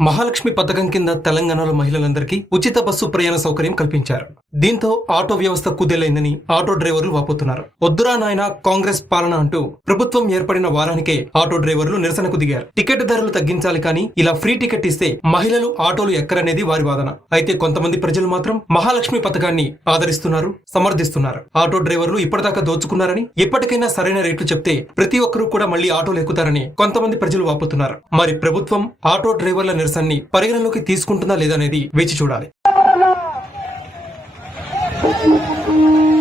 మహాలక్ష్మి పథకం కింద తెలంగాణలో మహిళలందరికీ ఉచిత బస్సు ప్రయాణ సౌకర్యం కల్పించారు. దీంతో ఆటో వ్యవస్థ కుదేలైందని ఆటో డ్రైవర్లు వాపోతున్నారు. వద్దురా నాయన కాంగ్రెస్ పాలన అంటూ ప్రభుత్వం ఏర్పడిన వారానికే ఆటో డ్రైవర్లు నిరసనకు దిగారు. టికెట్ ధరలు తగ్గించాలి కానీ ఇలా ఫ్రీ టికెట్ ఇస్తే మహిళలు ఆటోలు ఎక్కరనేది వారి వాదన. అయితే కొంతమంది ప్రజలు మాత్రం మహాలక్ష్మి పథకాన్ని ఆదరిస్తున్నారు సమర్థిస్తున్నారు. ఆటో డ్రైవర్లు ఇప్పటిదాకా దోచుకున్నారని ఎప్పటికైనా సరైన రేట్లు చెప్తే ప్రతి ఒక్కరూ కూడా మళ్ళీ ఆటోలు ఎక్కుతారని కొంతమంది ప్రజలు వాపోతున్నారు. మరి ప్రభుత్వం ఆటో డ్రైవర్ల నిరసనని పరిగణలోకి తీసుకుంటుందా లేదా అనేది వేచి చూడాలి. うん。